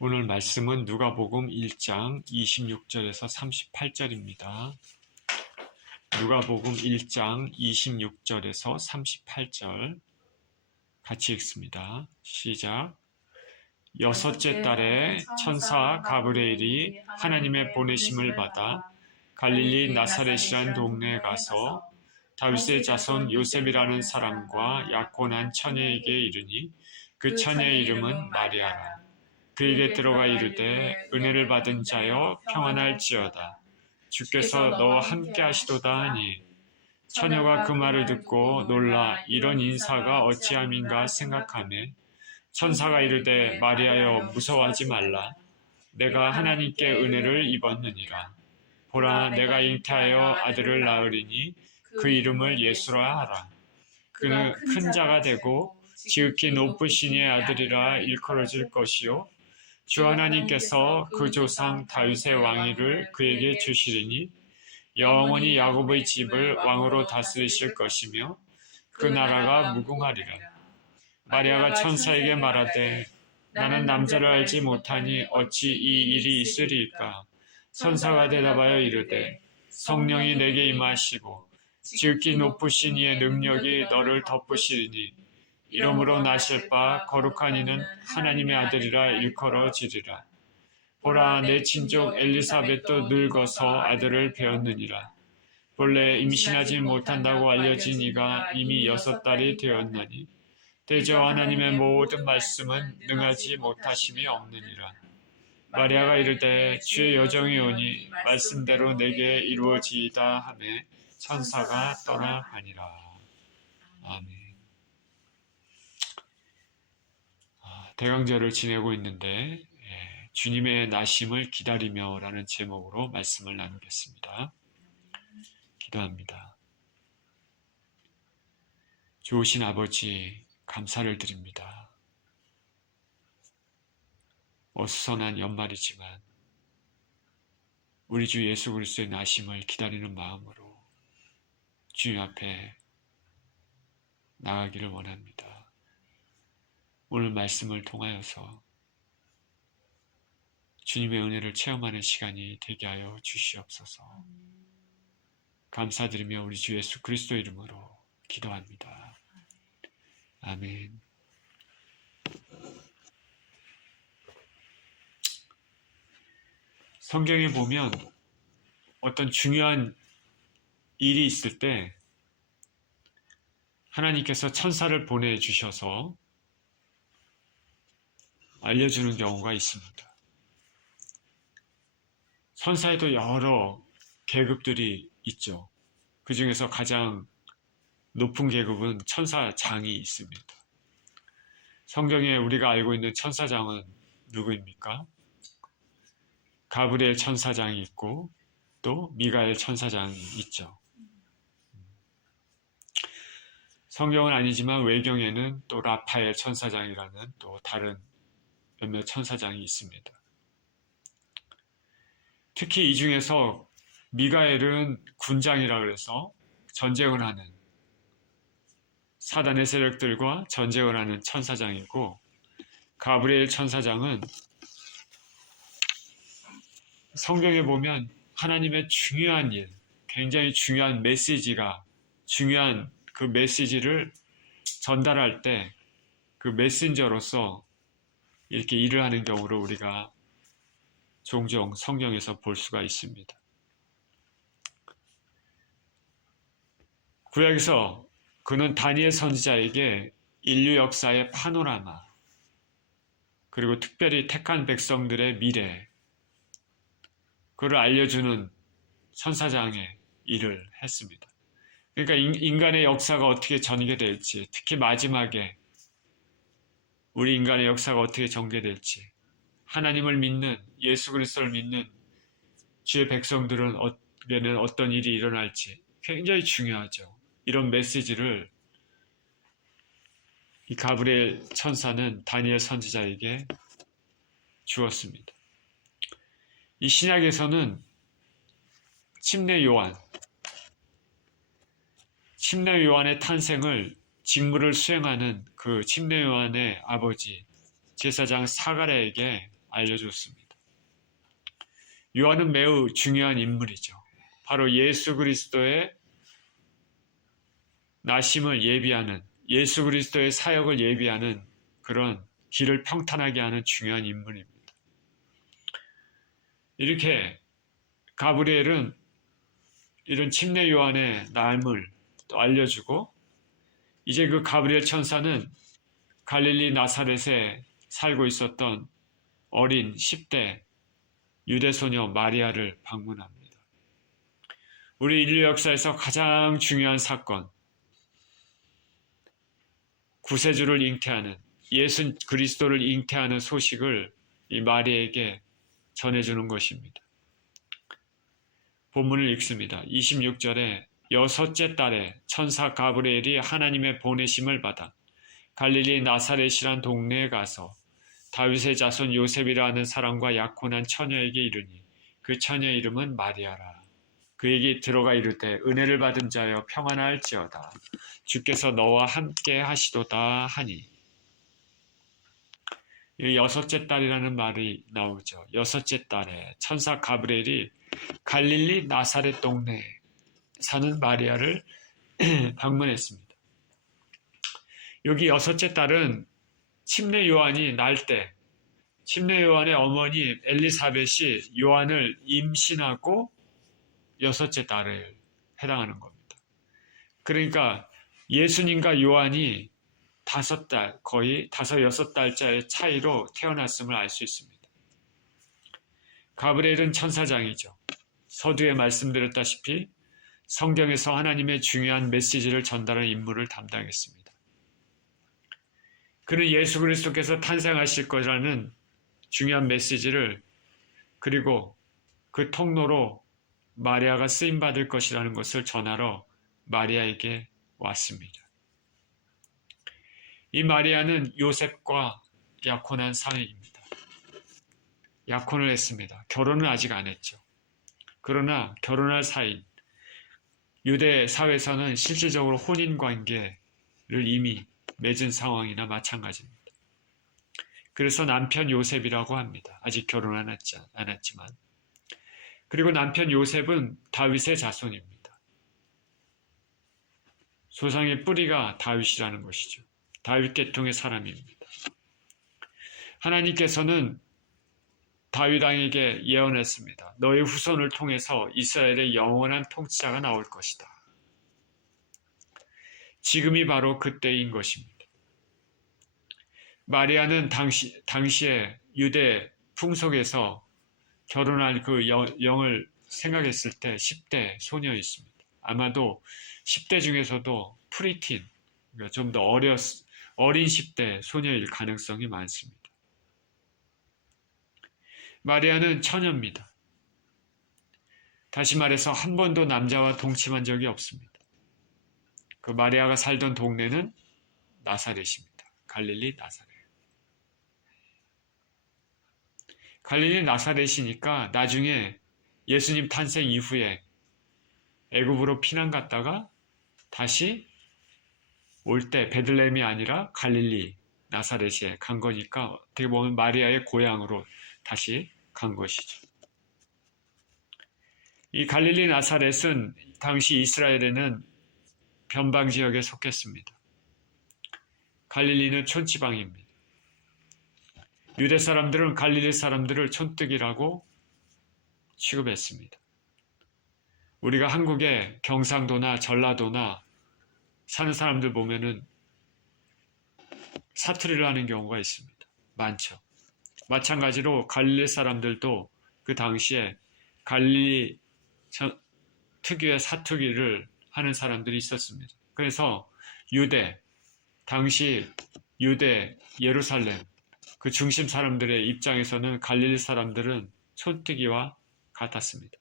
오늘 말씀은 누가복음 1장 26절에서 38절입니다. 누가복음 1장 26절에서 38절 같이 읽습니다. 시작. 여섯째 달에 천사 가브리엘이 하나님의 보내심을 받아 갈릴리 나사렛이란 동네에 가서 다윗의 자손 요셉이라는 사람과 약혼한 처녀에게 이르니 그 처녀의 이름은 마리아라. 그에게 들어가 이르되 은혜를 받은 자여 평안할지어다. 주께서 너와 함께 하시도다 하니 처녀가 그 말을 듣고 놀라 이런 인사가 어찌함인가 생각하매 천사가 이르되 마리아여 무서워하지 말라. 내가 하나님께 은혜를 입었느니라. 보라 내가 잉태하여 아들을 낳으리니 그 이름을 예수라 하라. 그는 큰 자가 되고 지극히 높으신 이의 아들이라 일컬어질 것이요 주 하나님께서 그 조상 다윗의 왕위를 그에게 주시리니 영원히 야곱의 집을 왕으로 다스리실 것이며 그 나라가 무궁하리라. 마리아가 천사에게 말하되 나는 남자를 알지 못하니 어찌 이 일이 있으리이까. 천사가 대답하여 이르되 성령이 내게 임하시고 지극히 높으신 이의 능력이 너를 덮으시리니 이러므로 나실 바 거룩한 이는 하나님의 아들이라 일컬어지리라. 보라 내 친족 엘리사벳도 늙어서 아들을 배었느니라. 본래 임신하지 못한다고 알려진 이가 이미 6달이 되었나니 대저 하나님의 모든 말씀은 능하지 못하심이 없느니라. 마리아가 이르되 주의 여정이 오니 말씀대로 내게 이루어지이다 하매 천사가 떠나가니라. 아멘. 대강절을 지내고 있는데 주님의 나심을 기다리며 라는 제목으로 말씀을 나누겠습니다. 기도합니다. 좋으신 아버지 감사를 드립니다. 어수선한 연말이지만 우리 주 예수 그리스도의 나심을 기다리는 마음으로 주님 앞에 나가기를 원합니다. 오늘 말씀을 통하여서 주님의 은혜를 체험하는 시간이 되게 하여 주시옵소서. 감사드리며 우리 주 예수 그리스도 이름으로 기도합니다. 아멘. 성경에 보면 어떤 중요한 일이 있을 때 하나님께서 천사를 보내주셔서 알려주는 경우가 있습니다. 천사에도 여러 계급들이 있죠. 그 중에서 가장 높은 계급은 천사장이 있습니다. 성경에 우리가 알고 있는 천사장은 누구입니까? 가브리엘 천사장이 있고 또 미가엘 천사장이 있죠. 성경은 아니지만 외경에는 또 라파엘 천사장이라는 또 다른 몇몇 천사장이 있습니다. 특히 이 중에서 미가엘은 군장이라 그래서 전쟁을 하는 사단의 세력들과 전쟁을 하는 천사장이고 가브리엘 천사장은 성경에 보면 하나님의 중요한 일, 굉장히 중요한 중요한 그 메시지를 전달할 때 그 메신저로서 이렇게 일을 하는 경우를 우리가 종종 성경에서 볼 수가 있습니다. 구약에서 그는 다니엘 선지자에게 인류 역사의 파노라마, 그리고 특별히 택한 백성들의 미래, 그를 알려주는 천사장의 일을 했습니다. 그러니까 인간의 역사가 어떻게 전개될지, 특히 마지막에 우리 인간의 역사가 어떻게 전개될지, 하나님을 믿는, 예수 그리스도를 믿는 주의 백성들은 어떤 일이 일어날지 굉장히 중요하죠. 이런 메시지를 이 가브리엘 천사는 다니엘 선지자에게 주었습니다. 이 신약에서는 침례 요한의 탄생을 직무를 수행하는 그 침례 요한의 아버지 제사장 사가랴에게 알려줬습니다. 요한은 매우 중요한 인물이죠. 바로 예수 그리스도의 나심을 예비하는, 예수 그리스도의 사역을 예비하는 그런 길을 평탄하게 하는 중요한 인물입니다. 이렇게 가브리엘은 이런 침례 요한의 삶을 또 알려주고, 이제 그 가브리엘 천사는 갈릴리 나사렛에 살고 있었던 어린 10대 유대 소녀 마리아를 방문합니다. 우리 인류 역사에서 가장 중요한 사건, 구세주를 잉태하는, 예수 그리스도를 잉태하는 소식을 이 마리아에게 전해주는 것입니다. 본문을 읽습니다. 26절에 여섯째 달에 천사 가브리엘이 하나님의 보내심을 받아 갈릴리 나사렛이란 동네에 가서 다윗의 자손 요셉이라 하는 사람과 약혼한 처녀에게 이르니 그 처녀 이름은 마리아라. 그에게 들어가 이르되 은혜를 받은 자여 평안할지어다. 주께서 너와 함께 하시도다 하니. 이 여섯째 딸이라는 말이 나오죠. 여섯째 달에 천사 가브리엘이 갈릴리 나사렛 동네에 사는 마리아를 방문했습니다. 여기 여섯째 딸은 침례 요한이 날 때 침례 요한의 어머니 엘리사벳이 요한을 임신하고 여섯째 딸을 해당하는 겁니다. 그러니까 예수님과 요한이 5달, 거의 5, 6달짜리 차이로 태어났음을 알 수 있습니다. 가브리엘은 천사장이죠. 서두에 말씀드렸다시피 성경에서 하나님의 중요한 메시지를 전달하는 임무를 담당했습니다. 그는 예수 그리스도께서 탄생하실 거라는 중요한 메시지를, 그리고 그 통로로 마리아가 쓰임받을 것이라는 것을 전하러 마리아에게 왔습니다. 이 마리아는 요셉과 약혼한 사이입니다. 약혼을 했습니다. 결혼은 아직 안 했죠. 그러나 결혼할 사이, 유대 사회에서는 실질적으로 혼인관계를 이미 맺은 상황이나 마찬가지입니다. 그래서 남편 요셉이라고 합니다. 아직 결혼 안 했지만. 그리고 남편 요셉은 다윗의 자손입니다. 조상의 뿌리가 다윗이라는 것이죠. 다윗 계통의 사람입니다. 하나님께서는 다윗 왕에게 예언했습니다. 너의 후손을 통해서 이스라엘의 영원한 통치자가 나올 것이다. 지금이 바로 그때인 것입니다. 마리아는 당시에 유대 풍속에서 결혼할 그 영을 생각했을 때 10대 소녀였습니다. 아마도 10대 중에서도 프리틴, 그러니까 좀 더 어린 10대 소녀일 가능성이 많습니다. 마리아는 처녀입니다. 다시 말해서 한 번도 남자와 동침한 적이 없습니다. 그 마리아가 살던 동네는 나사렛입니다. 갈릴리 나사렛. 갈릴리 나사렛이니까 나중에 예수님 탄생 이후에 애굽으로 피난 갔다가 다시 올 때 베들레헴이 아니라 갈릴리 나사렛에 간 거니까 어떻게 보면 마리아의 고향으로 다시 간 것이죠. 이 갈릴리 나사렛은 당시 이스라엘에는 변방 지역에 속했습니다. 갈릴리는 촌지방입니다. 유대 사람들은 갈릴리 사람들을 촌뜨기라고 취급했습니다. 우리가 한국의 경상도나 전라도나 사는 사람들 보면은 사투리를 하는 경우가 있습니다. 많죠. 마찬가지로 갈릴리 사람들도 그 당시에 갈릴리 특유의 사투리를 하는 사람들이 있었습니다. 그래서 당시 유대, 예루살렘, 그 중심 사람들의 입장에서는 갈릴리 사람들은 촌뜨기와 같았습니다.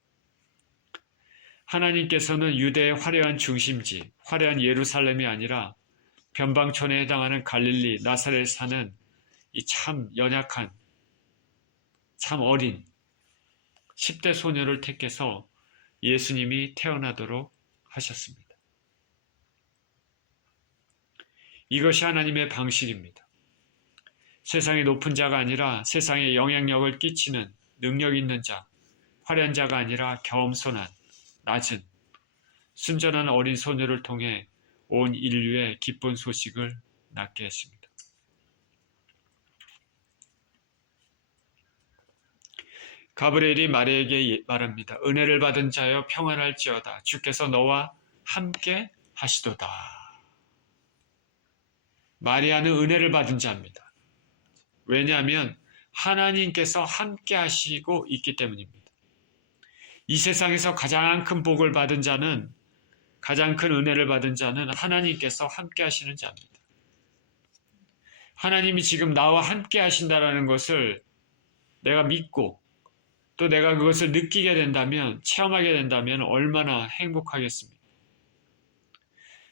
하나님께서는 유대의 화려한 중심지, 화려한 예루살렘이 아니라 변방촌에 해당하는 갈릴리, 나사렛에 사는 이 참 연약한, 참 어린 10대 소녀를 택해서 예수님이 태어나도록 하셨습니다. 이것이 하나님의 방식입니다. 세상의 높은 자가 아니라 세상에 영향력을 끼치는 능력 있는 자, 화려한 자가 아니라 겸손한, 낮은, 순전한 어린 소녀를 통해 온 인류의 기쁜 소식을 낳게 했습니다. 가브리엘이 마리아에게 말합니다. 은혜를 받은 자여 평안할지어다. 주께서 너와 함께 하시도다. 마리아는 은혜를 받은 자입니다. 왜냐하면 하나님께서 함께 하시고 있기 때문입니다. 이 세상에서 가장 큰 복을 받은 자는, 가장 큰 은혜를 받은 자는 하나님께서 함께 하시는 자입니다. 하나님이 지금 나와 함께 하신다는 것을 내가 믿고 또 내가 그것을 느끼게 된다면, 체험하게 된다면 얼마나 행복하겠습니까?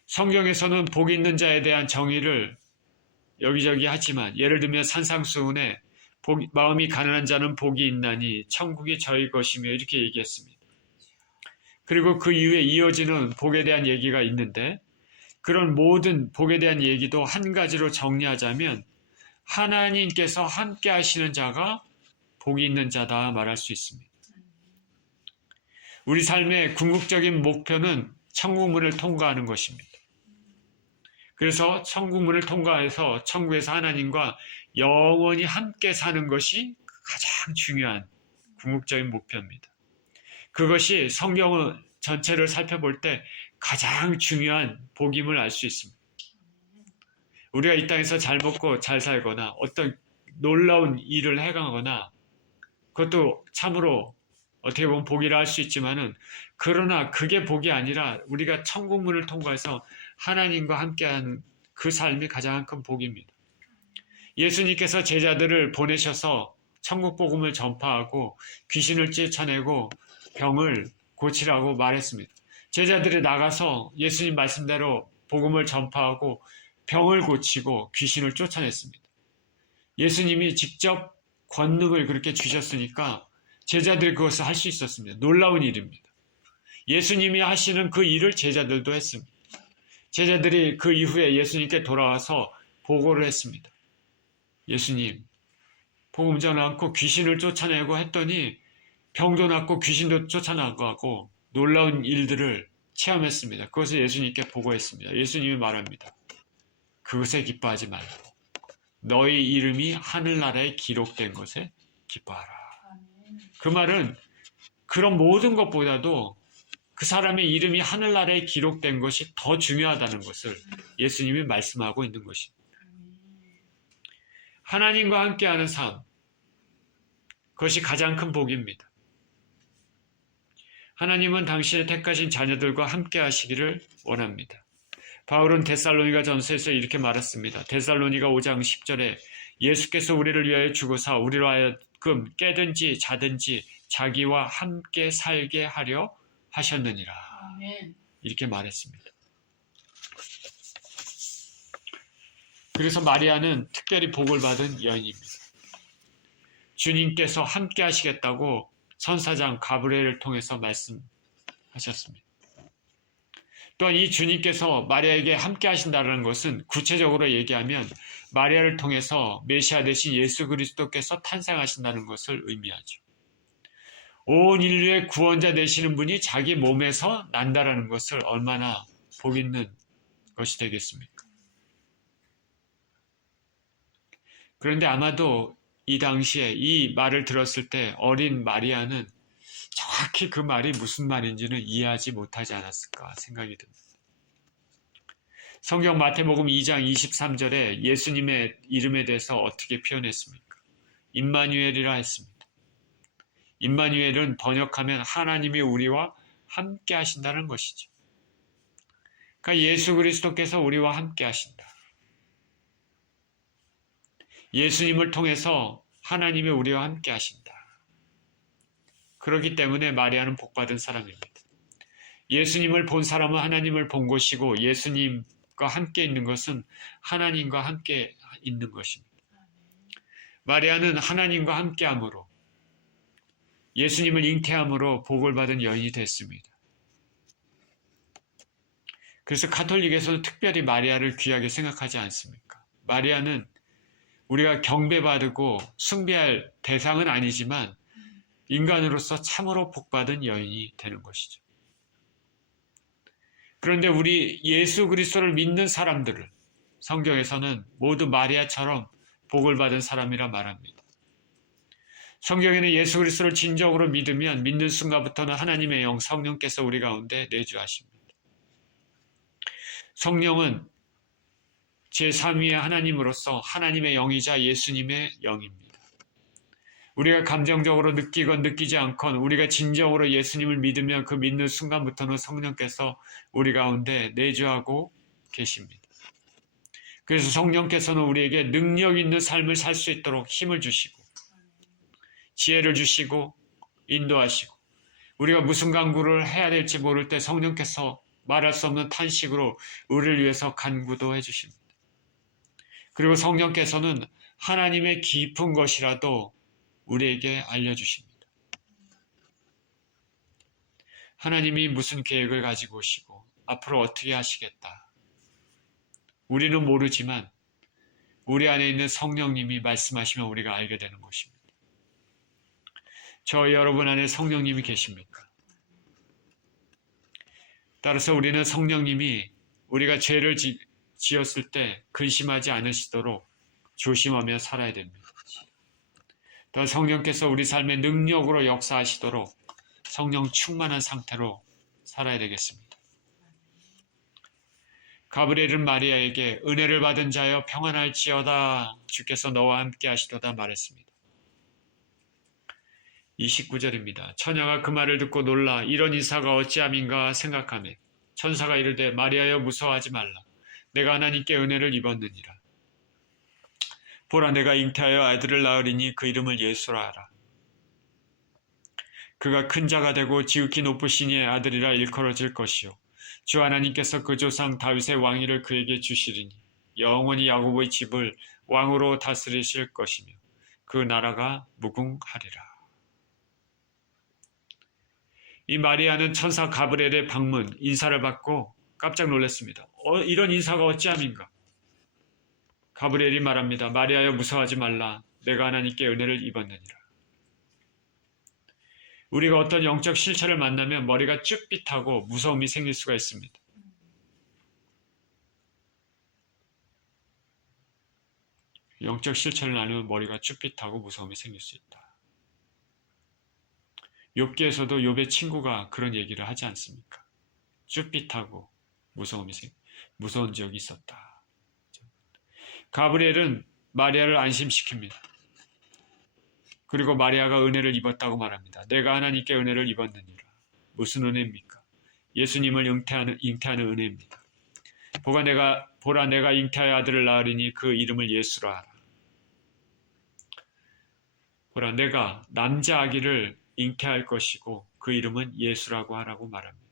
성경에서는 복 있는 자에 대한 정의를 여기저기 하지만, 예를 들면 산상수훈에 마음이 가난한 자는 복이 있나니 천국이 저희 것이며 이렇게 얘기했습니다. 그리고 그 이후에 이어지는 복에 대한 얘기가 있는데, 그런 모든 복에 대한 얘기도 한 가지로 정리하자면 하나님께서 함께 하시는 자가 복이 있는 자다 말할 수 있습니다. 우리 삶의 궁극적인 목표는 천국문을 통과하는 것입니다. 그래서 천국문을 통과해서 천국에서 하나님과 영원히 함께 사는 것이 가장 중요한 궁극적인 목표입니다. 그것이 성경 전체를 살펴볼 때 가장 중요한 복임을 알 수 있습니다. 우리가 이 땅에서 잘 먹고 잘 살거나 어떤 놀라운 일을 해가거나 그것도 참으로 어떻게 보면 복이라 할 수 있지만은, 그러나 그게 복이 아니라 우리가 천국문을 통과해서 하나님과 함께하는 그 삶이 가장 큰 복입니다. 예수님께서 제자들을 보내셔서 천국 복음을 전파하고 귀신을 쫓아내고 병을 고치라고 말했습니다. 제자들이 나가서 예수님 말씀대로 복음을 전파하고 병을 고치고 귀신을 쫓아냈습니다. 예수님이 직접 권능을 그렇게 주셨으니까 제자들이 그것을 할 수 있었습니다. 놀라운 일입니다. 예수님이 하시는 그 일을 제자들도 했습니다. 제자들이 그 이후에 예수님께 돌아와서 보고를 했습니다. 예수님, 복음 전하고 귀신을 쫓아내고 했더니 병도 낫고 귀신도 쫓아나가고 놀라운 일들을 체험했습니다. 그것을 예수님께 보고했습니다. 예수님이 말합니다. 그것에 기뻐하지 말고 너희 이름이 하늘나라에 기록된 것에 기뻐하라. 그 말은 그런 모든 것보다도 그 사람의 이름이 하늘나라에 기록된 것이 더 중요하다는 것을 예수님이 말씀하고 있는 것입니다. 하나님과 함께하는 삶, 그것이 가장 큰 복입니다. 하나님은 당신의 택하신 자녀들과 함께 하시기를 원합니다. 바울은 데살로니가 전서에서 이렇게 말했습니다. 데살로니가 5장 10절에 예수께서 우리를 위하여 죽으사 우리로 하여금 깨든지 자든지 자기와 함께 살게 하려 하셨느니라. 이렇게 말했습니다. 그래서 마리아는 특별히 복을 받은 여인입니다. 주님께서 함께 하시겠다고 선사장 가브리엘을 통해서 말씀하셨습니다. 또한 이 주님께서 마리아에게 함께 하신다는 것은 구체적으로 얘기하면 마리아를 통해서 메시아 되신 예수 그리스도께서 탄생하신다는 것을 의미하죠. 온 인류의 구원자 되시는 분이 자기 몸에서 난다라는 것을 얼마나 복 있는 것이 되겠습니까? 그런데 아마도 이 당시에 이 말을 들었을 때 어린 마리아는 정확히 그 말이 무슨 말인지는 이해하지 못하지 않았을까 생각이 듭니다. 성경 마태복음 2장 23절에 예수님의 이름에 대해서 어떻게 표현했습니까? 임마누엘이라 했습니다. 임마누엘은 번역하면 하나님이 우리와 함께 하신다는 것이죠. 그러니까 예수 그리스도께서 우리와 함께 하신다. 예수님을 통해서 하나님이 우리와 함께 하신다. 그렇기 때문에 마리아는 복받은 사람입니다. 예수님을 본 사람은 하나님을 본 것이고 예수님과 함께 있는 것은 하나님과 함께 있는 것입니다. 마리아는 하나님과 함께함으로 예수님을 잉태함으로 복을 받은 여인이 됐습니다. 그래서 가톨릭에서는 특별히 마리아를 귀하게 생각하지 않습니까? 마리아는 우리가 경배받고 숭배할 대상은 아니지만 인간으로서 참으로 복받은 여인이 되는 것이죠. 그런데 우리 예수 그리스도를 믿는 사람들을 성경에서는 모두 마리아처럼 복을 받은 사람이라 말합니다. 성경에는 예수 그리스도를 진정으로 믿으면 믿는 순간부터는 하나님의 영 성령께서 우리 가운데 내주하십니다. 성령은 제3위의 하나님으로서 하나님의 영이자 예수님의 영입니다. 우리가 감정적으로 느끼건 느끼지 않건 우리가 진정으로 예수님을 믿으면 그 믿는 순간부터는 성령께서 우리 가운데 내주하고 계십니다. 그래서 성령께서는 우리에게 능력 있는 삶을 살 수 있도록 힘을 주시고 지혜를 주시고 인도하시고 우리가 무슨 간구를 해야 될지 모를 때 성령께서 말할 수 없는 탄식으로 우리를 위해서 간구도 해주십니다. 그리고 성령께서는 하나님의 깊은 것이라도 우리에게 알려주십니다. 하나님이 무슨 계획을 가지고 오시고 앞으로 어떻게 하시겠다. 우리는 모르지만 우리 안에 있는 성령님이 말씀하시면 우리가 알게 되는 것입니다. 저 여러분 안에 성령님이 계십니까? 따라서 우리는 성령님이 우리가 죄를 지었을 때 근심하지 않으시도록 조심하며 살아야 됩니다. 또 성령께서 우리 삶의 능력으로 역사하시도록 성령 충만한 상태로 살아야 되겠습니다. 가브리엘은 마리아에게 은혜를 받은 자여 평안할지어다 주께서 너와 함께 하시도다 말했습니다. 29절입니다. 처녀가 그 말을 듣고 놀라 이런 인사가 어찌함인가 생각하매 천사가 이르되 마리아여 무서워하지 말라. 내가 하나님께 은혜를 입었느니라. 보라 내가 잉태하여 아들을 낳으리니 그 이름을 예수라 하라. 그가 큰 자가 되고 지극히 높으신 이의 아들이라 일컬어질 것이요 주 하나님께서 그 조상 다윗의 왕위를 그에게 주시리니 영원히 야곱의 집을 왕으로 다스리실 것이며 그 나라가 무궁하리라. 이 마리아는 천사 가브리엘의 방문, 인사를 받고 깜짝 놀랐습니다. 이런 인사가 어찌함인가? 가브리엘이 말합니다. 마리아여 무서워하지 말라. 내가 하나님께 은혜를 입었느니라. 우리가 어떤 영적 실체를 만나면 머리가 쭈삣하고 무서움이 생길 수가 있습니다. 영적 실체를 나누면 머리가 쭈삣하고 무서움이 생길 수 있다. 욥기에서도 욥의 친구가 그런 얘기를 하지 않습니까? 쭈삣하고 무서운 적이 있었다. 가브리엘은 마리아를 안심시킵니다. 그리고 마리아가 은혜를 입었다고 말합니다. 내가 하나님께 은혜를 입었느니라. 무슨 은혜입니까? 예수님을 잉태하는 은혜입니다. 보라 내가 잉태하여 아들을 낳으리니 그 이름을 예수라 하라. 보라 내가 남자 아기를 잉태할 것이고 그 이름은 예수라고 하라고 말합니다.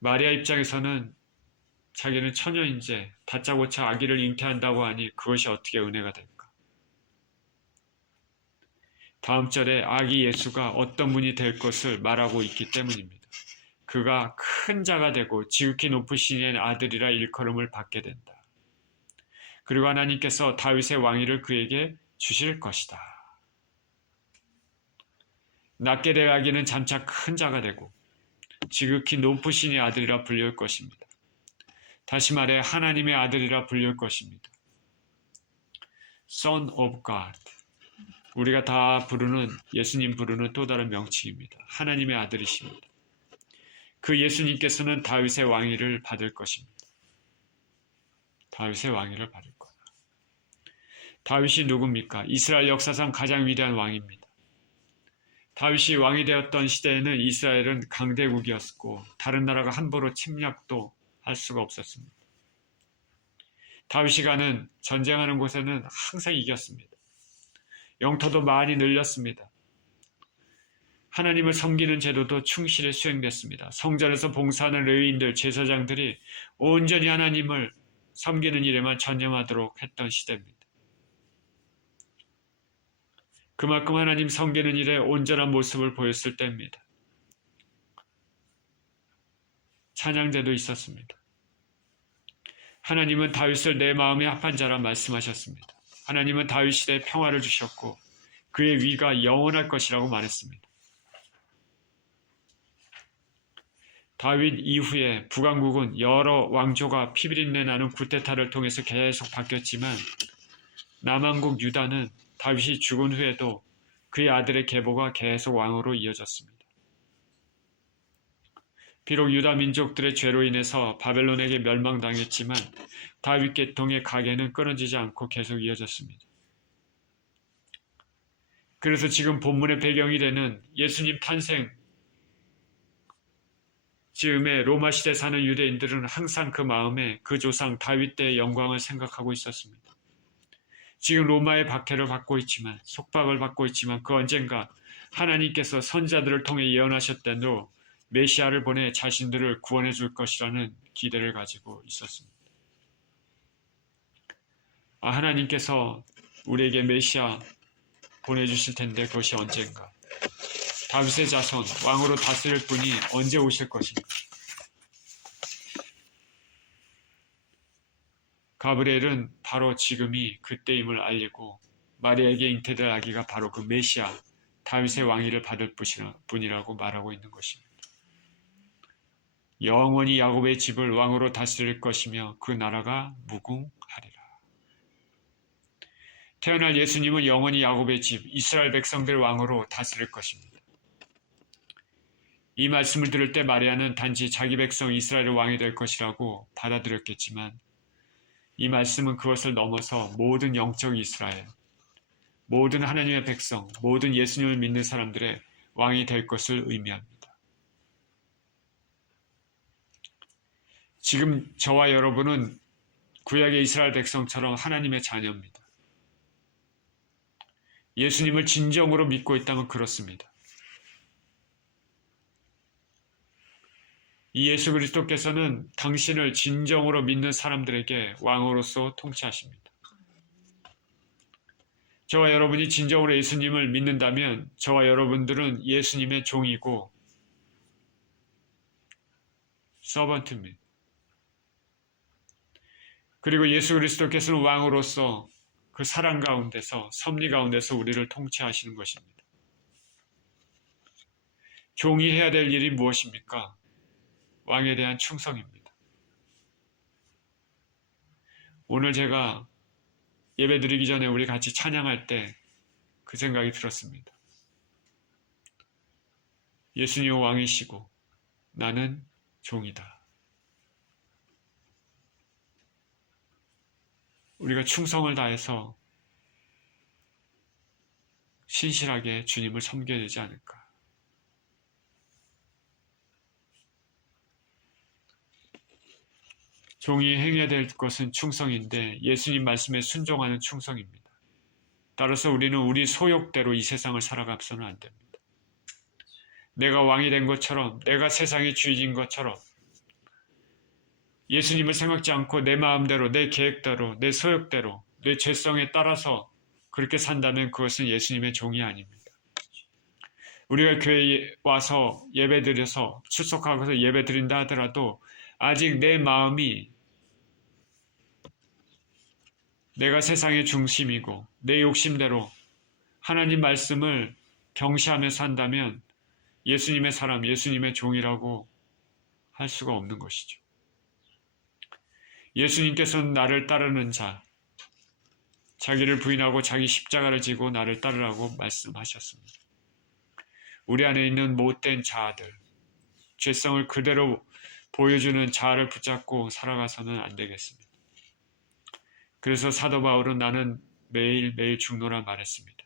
마리아 입장에서는 자기는 처녀인지 다짜고짜 아기를 잉태한다고 하니 그것이 어떻게 은혜가 될까? 다음 절에 아기 예수가 어떤 분이 될 것을 말하고 있기 때문입니다. 그가 큰 자가 되고 지극히 높으신 이의 아들이라 일컬음을 받게 된다. 그리고 하나님께서 다윗의 왕위를 그에게 주실 것이다. 낮게 될 아기는 장차 큰 자가 되고 지극히 높으신 이의 아들이라 불릴 것입니다. 다시 말해 하나님의 아들이라 불릴 것입니다. Son of God. 우리가 다 예수님 부르는 또 다른 명칭입니다. 하나님의 아들이십니다. 그 예수님께서는 다윗의 왕위를 받을 것입니다. 다윗의 왕위를 받을 거다. 다윗이 누굽니까? 이스라엘 역사상 가장 위대한 왕입니다. 다윗이 왕이 되었던 시대에는 이스라엘은 강대국이었고 다른 나라가 함부로 침략도 할 수가 없었습니다. 다윗이 가는 전쟁하는 곳에는 항상 이겼습니다. 영토도 많이 늘렸습니다. 하나님을 섬기는 제도도 충실히 수행됐습니다. 성전에서 봉사하는 레위인들, 제사장들이 온전히 하나님을 섬기는 일에만 전념하도록 했던 시대입니다. 그만큼 하나님 섬기는 일에 온전한 모습을 보였을 때입니다. 찬양제도 있었습니다. 하나님은 다윗을 내 마음에 합한 자라 말씀하셨습니다. 하나님은 다윗 시대에 평화를 주셨고 그의 위가 영원할 것이라고 말했습니다. 다윗 이후에 북왕국은 여러 왕조가 피비린내 나는 구테타를 통해서 계속 바뀌었지만 남왕국 유다는 다윗이 죽은 후에도 그의 아들의 계보가 계속 왕으로 이어졌습니다. 비록 유다 민족들의 죄로 인해서 바벨론에게 멸망당했지만 다윗 계통의 가계는 끊어지지 않고 계속 이어졌습니다. 그래서 지금 본문의 배경이 되는 예수님 탄생 즈음에 로마 시대 사는 유대인들은 항상 그 마음에 그 조상 다윗 때의 영광을 생각하고 있었습니다. 지금 로마의 박해를 받고 있지만 속박을 받고 있지만 그 언젠가 하나님께서 선자들을 통해 예언하셨던 대로 메시아를 보내 자신들을 구원해 줄 것이라는 기대를 가지고 있었습니다. 하나님께서 우리에게 메시아 보내주실 텐데 그것이 언젠가, 다윗의 자손 왕으로 다스릴 분이 언제 오실 것인가. 가브리엘은 바로 지금이 그때임을 알리고 마리아에게 잉태될 아기가 바로 그 메시아 다윗의 왕위를 받을 분이라고 말하고 있는 것입니다. 영원히 야곱의 집을 왕으로 다스릴 것이며 그 나라가 무궁하리라. 태어날 예수님은 영원히 야곱의 집 이스라엘 백성들 왕으로 다스릴 것입니다. 이 말씀을 들을 때 마리아는 단지 자기 백성 이스라엘의 왕이 될 것이라고 받아들였겠지만 이 말씀은 그것을 넘어서 모든 영적 이스라엘, 모든 하나님의 백성, 모든 예수님을 믿는 사람들의 왕이 될 것을 의미합니다. 지금 저와 여러분은 구약의 이스라엘 백성처럼 하나님의 자녀입니다. 예수님을 진정으로 믿고 있다면 그렇습니다. 이 예수 그리스도께서는 당신을 진정으로 믿는 사람들에게 왕으로서 통치하십니다. 저와 여러분이 진정으로 예수님을 믿는다면 저와 여러분들은 예수님의 종이고 서번트입니다. 그리고 예수 그리스도께서는 왕으로서 그 사랑 가운데서, 섭리 가운데서 우리를 통치하시는 것입니다. 종이 해야 될 일이 무엇입니까? 왕에 대한 충성입니다. 오늘 제가 예배 드리기 전에 우리 같이 찬양할 때 그 생각이 들었습니다. 예수님은 왕이시고 나는 종이다. 우리가 충성을 다해서 신실하게 주님을 섬겨야 되지 않을까. 종이 행해야 될 것은 충성인데 예수님 말씀에 순종하는 충성입니다. 따라서 우리는 우리 소욕대로 이 세상을 살아가서는 안 됩니다. 내가 왕이 된 것처럼, 내가 세상의 주인인 것처럼 예수님을 생각지 않고 내 마음대로, 내 계획대로, 내 소욕대로, 내 죄성에 따라서 그렇게 산다면 그것은 예수님의 종이 아닙니다. 우리가 교회에 와서 예배드려서 출석하고서 예배드린다 하더라도 아직 내 마음이 내가 세상의 중심이고 내 욕심대로 하나님 말씀을 경시하면서 한다면 예수님의 사람, 예수님의 종이라고 할 수가 없는 것이죠. 예수님께서는 나를 따르는 자, 자기를 부인하고 자기 십자가를 지고 나를 따르라고 말씀하셨습니다. 우리 안에 있는 못된 자아들, 죄성을 그대로 보여주는 자아를 붙잡고 살아가서는 안 되겠습니다. 그래서 사도 바울은 나는 매일매일 죽노라 말했습니다.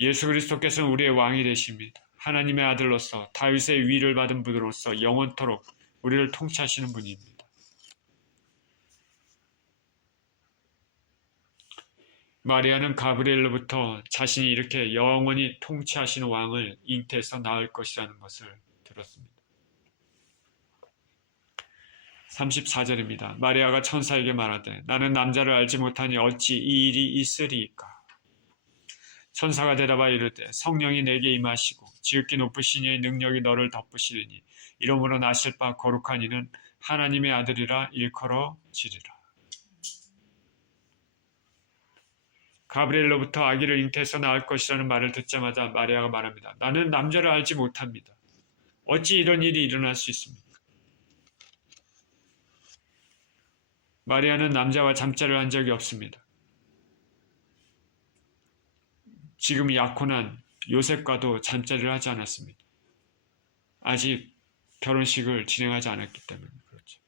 예수 그리스도께서는 우리의 왕이 되십니다. 하나님의 아들로서 다윗의 위를 받은 분으로서 영원토록 우리를 통치하시는 분입니다. 마리아는 가브리엘로부터 자신이 이렇게 영원히 통치하시는 왕을 잉태해서 낳을 것이라는 것을 들었습니다. 34절입니다. 마리아가 천사에게 말하되 나는 남자를 알지 못하니 어찌 이 일이 있으리이까. 천사가 대답하여 이르되 성령이 내게 임하시고 지극히 높으신 이의 능력이 너를 덮으시리니 이러므로 나실 바 거룩한 이는 하나님의 아들이라 일컬어지리라. 가브리엘로부터 아기를 잉태해서 낳을 것이라는 말을 듣자마자 마리아가 말합니다. 나는 남자를 알지 못합니다. 어찌 이런 일이 일어날 수 있습니까? 마리아는 남자와 잠자를 한 적이 없습니다. 지금 약혼한 요셉과도 잠자리를 하지 않았습니다. 아직 결혼식을 진행하지 않았기 때문에 그렇죠.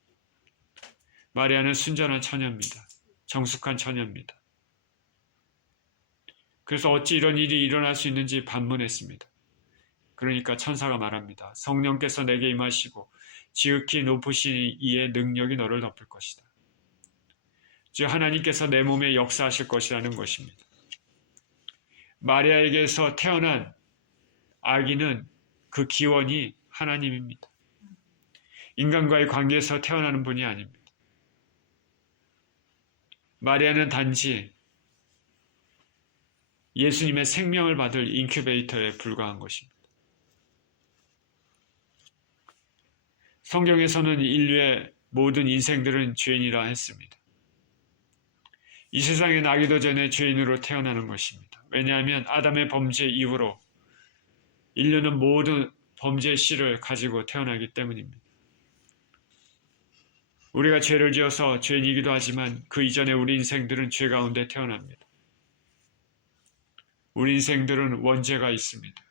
마리아는 순전한 처녀입니다. 정숙한 처녀입니다. 그래서 어찌 이런 일이 일어날 수 있는지 반문했습니다. 그러니까 천사가 말합니다. 성령께서 내게 임하시고 지극히 높으신 이의 능력이 너를 덮을 것이다. 즉 하나님께서 내 몸에 역사하실 것이라는 것입니다. 마리아에게서 태어난 아기는 그 기원이 하나님입니다. 인간과의 관계에서 태어나는 분이 아닙니다. 마리아는 단지 예수님의 생명을 받을 인큐베이터에 불과한 것입니다. 성경에서는 인류의 모든 인생들은 죄인이라 했습니다. 이 세상에 나기도 전에 죄인으로 태어나는 것입니다. 왜냐하면 아담의 범죄 이후로 인류는 모든 범죄의 씨를 가지고 태어나기 때문입니다. 우리가 죄를 지어서 죄인이기도 하지만 그 이전에 우리 인생들은 죄 가운데 태어납니다. 우리 인생들은 원죄가 있습니다.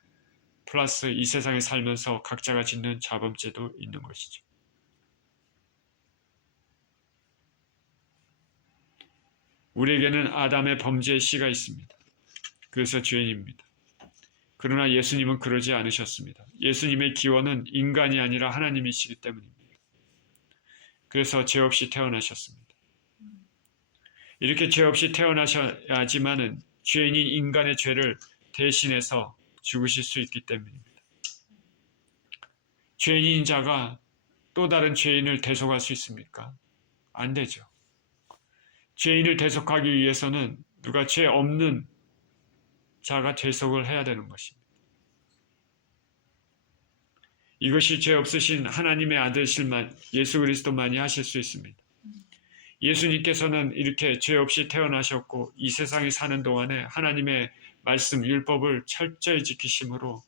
플러스 이 세상에 살면서 각자가 짓는 자범죄도 있는 것이죠. 우리에게는 아담의 범죄의 씨가 있습니다. 그래서 죄인입니다. 그러나 예수님은 그러지 않으셨습니다. 예수님의 기원은 인간이 아니라 하나님이시기 때문입니다. 그래서 죄 없이 태어나셨습니다. 이렇게 죄 없이 태어나셔야지만은 죄인인 인간의 죄를 대신해서 죽으실 수 있기 때문입니다. 죄인인 자가 또 다른 죄인을 대속할 수 있습니까? 안 되죠. 죄인을 대속하기 위해서는 누가 죄 없는 자가 대속을 해야 되는 것입니다. 이것이 죄 없으신 하나님의 아들이신 예수 그리스도만이 하실 수 있습니다. 예수님께서는 이렇게 죄 없이 태어나셨고 이 세상에 사는 동안에 하나님의 말씀, 율법을 철저히 지키심으로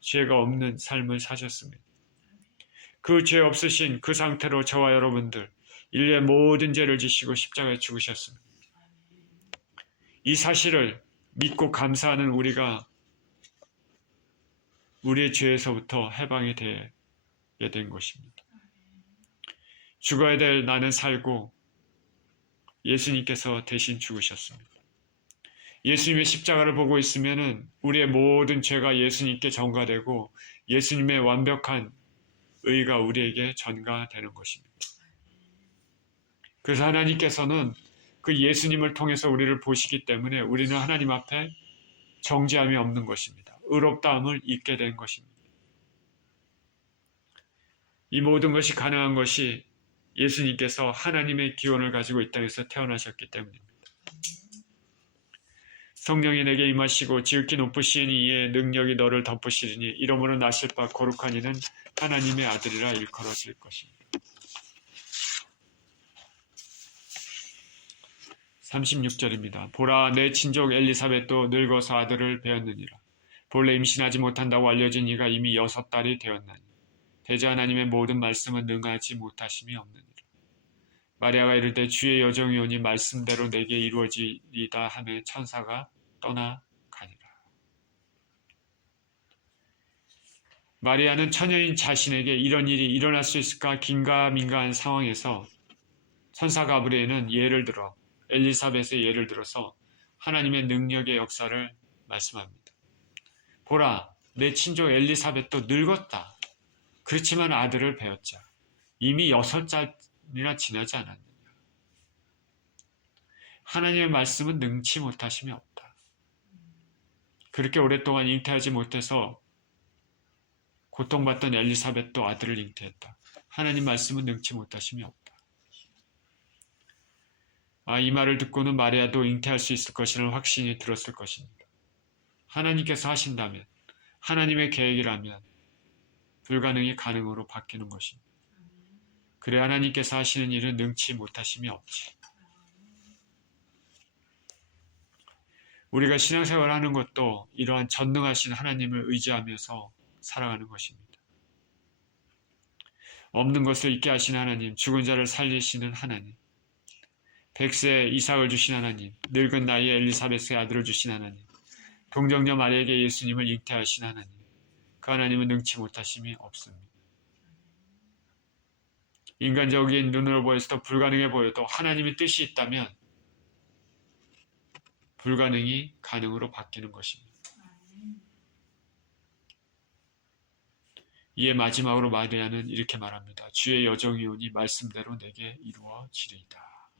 죄가 없는 삶을 사셨습니다. 그 죄 없으신 그 상태로 저와 여러분들 인류의 모든 죄를 지시고 십자가에 죽으셨습니다. 이 사실을 믿고 감사하는 우리가 우리의 죄에서부터 해방이 되게 된 것입니다. 죽어야 될 나는 살고 예수님께서 대신 죽으셨습니다. 예수님의 십자가를 보고 있으면 우리의 모든 죄가 예수님께 전가되고 예수님의 완벽한 의가 우리에게 전가되는 것입니다. 그래서 하나님께서는 그 예수님을 통해서 우리를 보시기 때문에 우리는 하나님 앞에 정죄함이 없는 것입니다. 의롭다함을 입게 된 것입니다. 이 모든 것이 가능한 것이 예수님께서 하나님의 기원을 가지고 이 땅에서 태어나셨기 때문입니다. 성령이 내게 임하시고 지극히 높으신 이의 능력이 너를 덮으시리니 이러므로 나실 바 거룩한 이는 하나님의 아들이라 일컬어질 것입니다. 36절입니다. 보라, 내 친족 엘리사벳도 늙어서 아들을 배었느니라. 본래 임신하지 못한다고 알려진 이가 이미 6달이 되었나니 대저 하나님의 모든 말씀은 능하지 못하심이 없느니라. 마리아가 이르되 주의 여정이 오니 말씀대로 내게 이루어지리다 하며 천사가 떠나가니라. 마리아는 처녀인 자신에게 이런 일이 일어날 수 있을까 긴가민가한 상황에서 천사 가브리엘은 예를 들어 엘리사벳의 예를 들어서 하나님의 능력의 역사를 말씀합니다. 보라, 내 친족 엘리사벳도 늙었다. 그렇지만 아들을 배었자. 이미 6살이나 지나지 않았느냐. 하나님의 말씀은 능치 못하심이 없다. 그렇게 오랫동안 잉태하지 못해서 고통받던 엘리사벳도 아들을 잉태했다. 하나님 말씀은 능치 못하심이 없다. 이 말을 듣고는 마리아도 잉태할 수 있을 것이라는 확신이 들었을 것입니다. 하나님께서 하신다면, 하나님의 계획이라면 불가능이 가능으로 바뀌는 것입니다. 그래 하나님께서 하시는 일은 능치 못하심이 없지. 우리가 신앙생활을 하는 것도 이러한 전능하신 하나님을 의지하면서 살아가는 것입니다. 없는 것을 있게 하신 하나님, 죽은 자를 살리시는 하나님, 100세에 이삭을 주신 하나님, 늙은 나이에 엘리사벳의 아들을 주신 하나님, 동정녀 마리아에게 예수님을 잉태하신 하나님, 그 하나님은 능치 못하심이 없습니다. 인간적인 눈으로 보여서도 불가능해 보여도 하나님의 뜻이 있다면 불가능이 가능으로 바뀌는 것입니다. 이에 마지막으로 마리아는 이렇게 말합니다. 주의 여정이 오니 말씀대로 내게 이루어지리이다.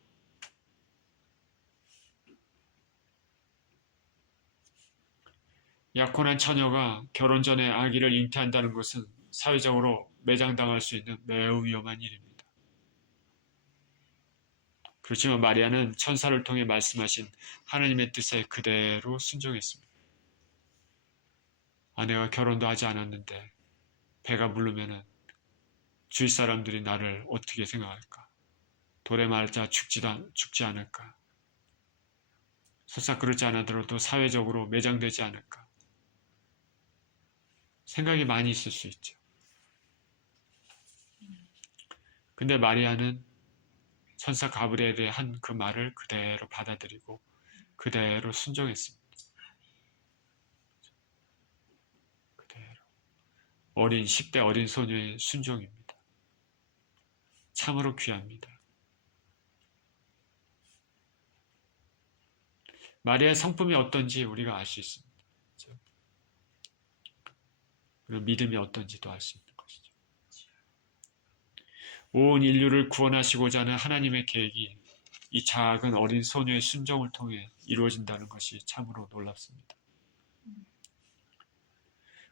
약혼한 처녀가 결혼 전에 아기를 잉태한다는 것은 사회적으로 매장당할 수 있는 매우 위험한 일입니다. 그렇지만 마리아는 천사를 통해 말씀하신 하나님의 뜻에 그대로 순종했습니다. 아내가 결혼도 하지 않았는데 배가 부르면은 주위 사람들이 나를 어떻게 생각할까? 돌에 맞아 죽지 않을까? 설사 그렇지 않아도 사회적으로 매장되지 않을까? 생각이 많이 있을 수 있죠. 근데 마리아는 천사 가브리엘의 한 그 말을 그대로 받아들이고 그대로 순종했습니다. 그대로. 10대 어린 소녀의 순종입니다. 참으로 귀합니다. 마리아의 성품이 어떤지 우리가 알 수 있습니다. 그렇죠? 그리고 믿음이 어떤지도 알 수 있는 것이죠. 온 인류를 구원하시고자 하는 하나님의 계획이 이 작은 어린 소녀의 순종을 통해 이루어진다는 것이 참으로 놀랍습니다.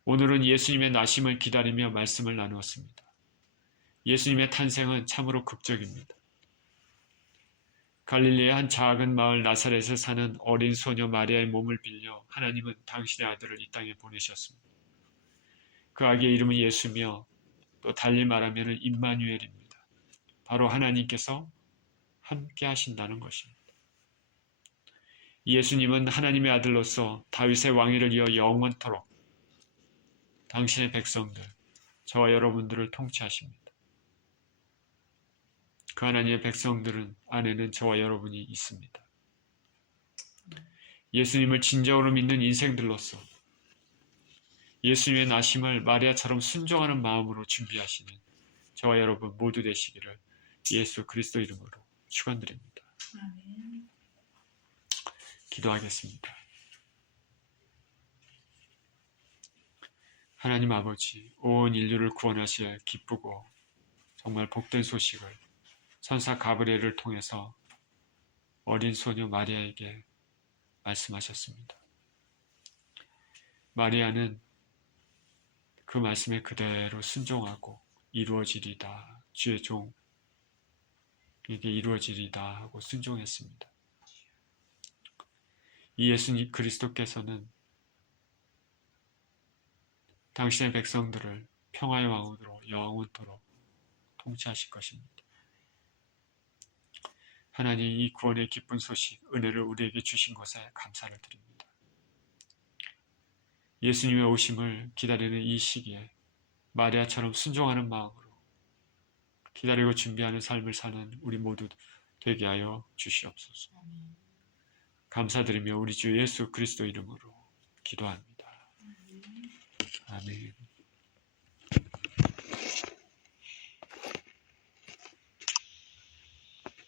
오늘은 예수님의 나심을 기다리며 말씀을 나누었습니다. 예수님의 탄생은 참으로 극적입니다. 갈릴리의 한 작은 마을 나사렛에 사는 어린 소녀 마리아의 몸을 빌려 하나님은 당신의 아들을 이 땅에 보내셨습니다. 그 아기의 이름은 예수며 또 달리 말하면 임마누엘입니다. 바로 하나님께서 함께 하신다는 것입니다. 예수님은 하나님의 아들로서 다윗의 왕위를 이어 영원토록 당신의 백성들, 저와 여러분들을 통치하십니다. 그 하나님의 백성들은 안에는 저와 여러분이 있습니다. 예수님을 진정으로 믿는 인생들로서 예수님의 나심을 마리아처럼 순종하는 마음으로 준비하시는 저와 여러분 모두 되시기를 예수 그리스도 이름으로 축원드립니다. 기도하겠습니다. 하나님 아버지, 온 인류를 구원하실 기쁘고 정말 복된 소식을 천사 가브리엘을 통해서 어린 소녀 마리아에게 말씀하셨습니다. 마리아는 그 말씀에 그대로 순종하고 이루어지리다, 주의 종에게 이루어지리다 하고 순종했습니다. 이 예수님 그리스도께서는 당신의 백성들을 평화의 왕으로 영원토록 통치하실 것입니다. 하나님, 이 구원의 기쁜 소식, 은혜를 우리에게 주신 것에 감사를 드립니다. 예수님의 오심을 기다리는 이 시기에 마리아처럼 순종하는 마음으로 기다리고 준비하는 삶을 사는 우리 모두 되게 하여 주시옵소서. 감사드리며 우리 주 예수 그리스도 이름으로 기도합니다. 아멘.